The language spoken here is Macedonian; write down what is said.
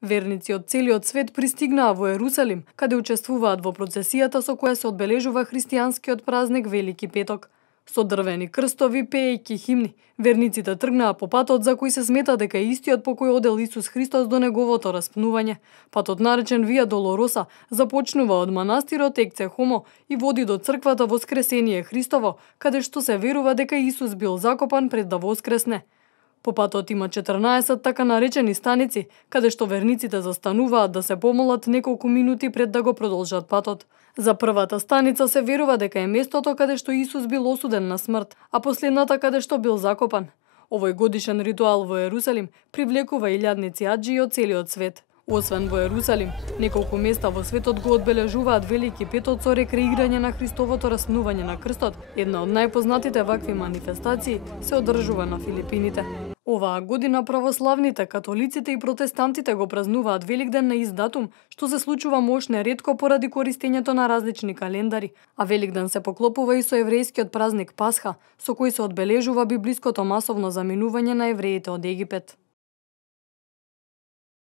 Верници од целиот свет пристигнаа во Ерусалим, каде учествуваат во процесијата со која се одбележува христијанскиот празник Велики петок. Со дрвени крстови, пеејќи химни, верниците тргнаа по патот за кој се смета дека е истиот по кој одел Исус Христос до неговото распнување. Патот наречен Вија Долороса започнува од манастирот Екце Хомо и води до црквата Воскресение Христово, каде што се верува дека Исус бил закопан пред да воскресне. По патот има 14 така наречени станици, каде што верниците застануваат да се помолат неколку минути пред да го продолжат патот. За првата станица се верува дека е местото каде што Исус бил осуден на смрт, а последната каде што бил закопан. Овој годишен ритуал во Ерусалим привлекува илјадници аџии од целиот свет. Освен во Ерусалим, неколку места во светот го одбележуваат Велики петок со рекреирање на Христовото распнување на крстот. Една од најпознатите вакви манифестации се одржува на Филипините. Оваа година православните, католиците и протестантите го празнуваат Великден на ист датум, што се случува можне ретко поради користењето на различни календари, а Великден се поклопува и со еврејскиот празник Пасха, со кој се одбележува библиското масовно заминување на евреите од Египет.